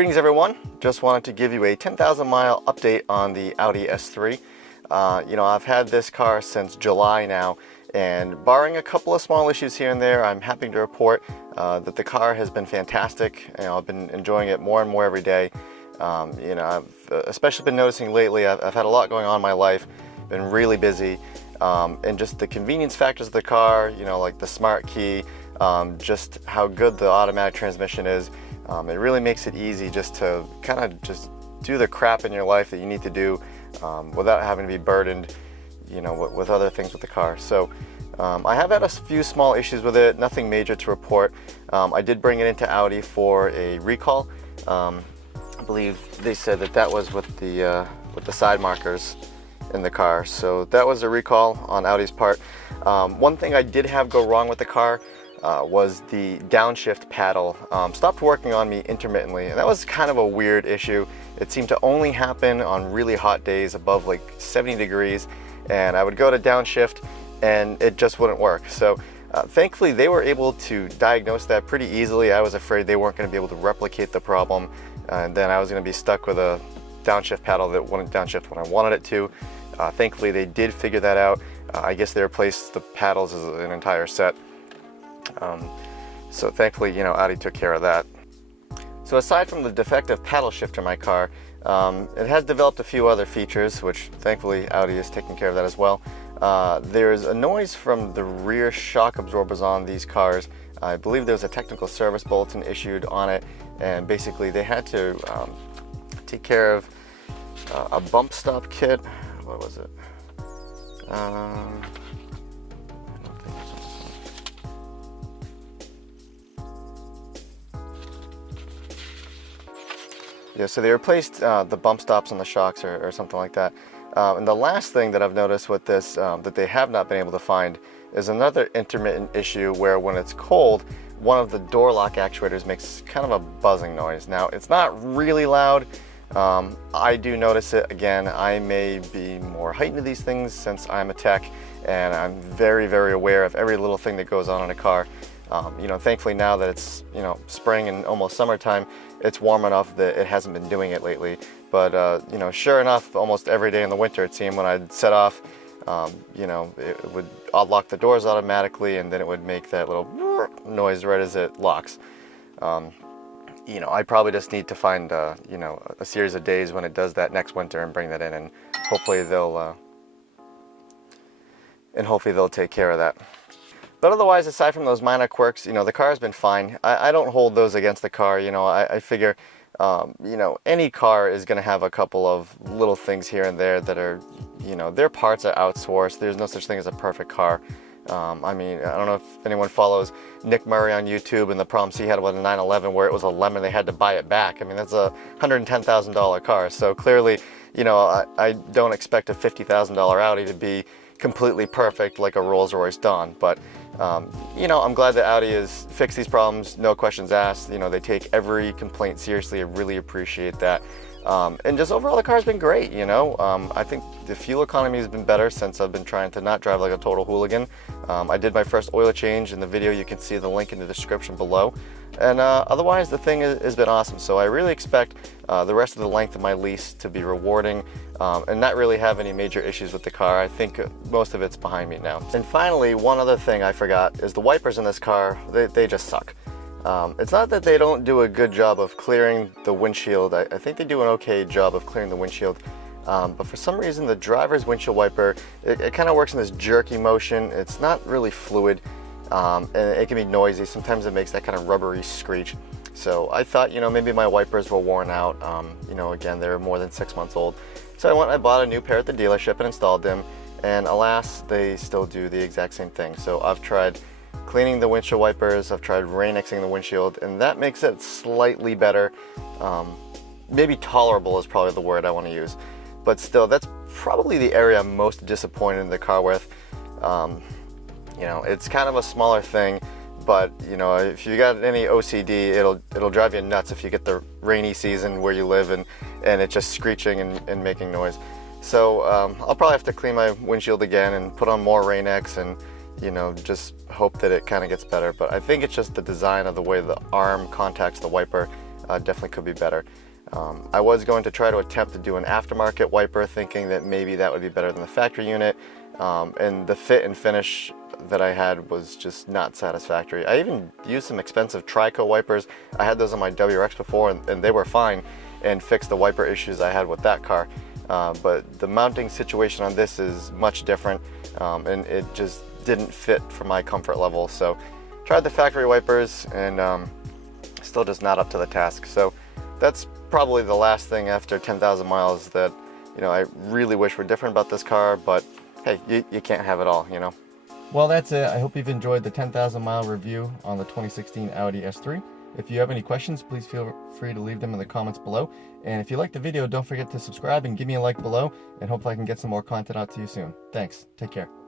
Greetings everyone, just wanted to give you a 10,000 mile update on the Audi S3. I've had this car since July now, and barring a couple of small issues here and there, I'm happy to report that the car has been fantastic. I've been enjoying it more and more every day. I've especially been noticing lately, I've had a lot going on in my life, been really busy, and just the convenience factors of the car, like the smart key, just how good the automatic transmission is. It really makes it easy just to kind of just do the crap in your life that you need to do without having to be burdened, with other things with the car. So I have had a few small issues with it, nothing major to report. I did bring it into Audi for a recall. I believe they said that was with the side markers in the car. So that was a recall on Audi's part. One thing I did have go wrong with the car was the downshift paddle stopped working on me intermittently, and that was kind of a weird issue. It seemed to only happen on really hot days above like 70 degrees, and I would go to downshift and it just wouldn't work. So thankfully they were able to diagnose that pretty easily. I was afraid they weren't going to be able to replicate the problem, and then I was going to be stuck with a downshift paddle that wouldn't downshift when I wanted it to. Thankfully they did figure that out. I guess they replaced the paddles as an entire set. So thankfully, Audi took care of that. So aside from the defective paddle shifter in my car, it has developed a few other features, which thankfully Audi is taking care of that as well. There's a noise from the rear shock absorbers on these cars. I believe there was a technical service bulletin issued on it, and basically they had to take care of a bump stop kit. What was it? Yeah, so they replaced the bump stops on the shocks or something like that. And the last thing that I've noticed with this that they have not been able to find is another intermittent issue where when it's cold, one of the door lock actuators makes kind of a buzzing noise. Now, it's not really loud. I do notice it. Again, I may be more heightened to these things since I'm a tech, and I'm very, very aware of every little thing that goes on in a car. Thankfully now that it's, spring and almost summertime, it's warm enough that it hasn't been doing it lately. But, sure enough, almost every day in the winter, it seemed when I'd set off, it would lock the doors automatically, and then it would make that little noise right as it locks. I probably just need to find, a series of days when it does that next winter and bring that in, and hopefully they'll take care of that. But otherwise, aside from those minor quirks, the car has been fine. I don't hold those against the car. I figure, any car is going to have a couple of little things here and there that are, their parts are outsourced. There's no such thing as a perfect car. I don't know if anyone follows Nick Murray on YouTube and the problems he had with a 911 where it was a lemon, they had to buy it back. That's a $110,000 car. So clearly, I don't expect a $50,000 Audi to be completely perfect like a Rolls-Royce Dawn, but I'm glad that Audi has fixed these problems, no questions asked. They take every complaint seriously. I really appreciate that. And just overall, the car's been great. I think the fuel economy has been better since I've been trying to not drive like a total hooligan. I did my first oil change in the video. You can see the link in the description below. And otherwise, the thing has been awesome. So I really expect the rest of the length of my lease to be rewarding and not really have any major issues with the car. I think most of it's behind me now. And finally, one other thing I forgot is the wipers in this car, they just suck. It's not that they don't do a good job of clearing the windshield. I think they do an okay job of clearing the windshield. But for some reason, the driver's windshield wiper, it kind of works in this jerky motion. It's not really fluid, and it can be noisy. Sometimes it makes that kind of rubbery screech. So I thought, maybe my wipers were worn out. Again, they're more than 6 months old. So I bought a new pair at the dealership and installed them. And alas, they still do the exact same thing. So I've tried cleaning the windshield wipers, I've tried rain-xing the windshield, and that makes it slightly better. Maybe tolerable is probably the word I want to use. But still, that's probably the area I'm most disappointed in the car with. It's kind of a smaller thing, but if you got any OCD, it'll drive you nuts if you get the rainy season where you live and it's just screeching and making noise. So I'll probably have to clean my windshield again and put on more Rain-X and just hope that it kind of gets better. But I think it's just the design of the way the arm contacts the wiper definitely could be better. I was going to try to attempt to do an aftermarket wiper, thinking that maybe that would be better than the factory unit, and the fit and finish that I had was just not satisfactory. I even used some expensive Trico wipers. I had those on my WRX before, and they were fine and fixed the wiper issues I had with that car. But the mounting situation on this is much different, and it just didn't fit for my comfort level. So tried the factory wipers, and still just not up to the task. So that's probably the last thing after 10,000 miles that, you know, I really wish were different about this car, but hey, you can't have it all, you know. Well, that's it. I hope you've enjoyed the 10,000 mile review on the 2016 Audi S3. If you have any questions, please feel free to leave them in the comments below. And if you liked the video, don't forget to subscribe and give me a like below, and hopefully I can get some more content out to you soon. Thanks. Take care.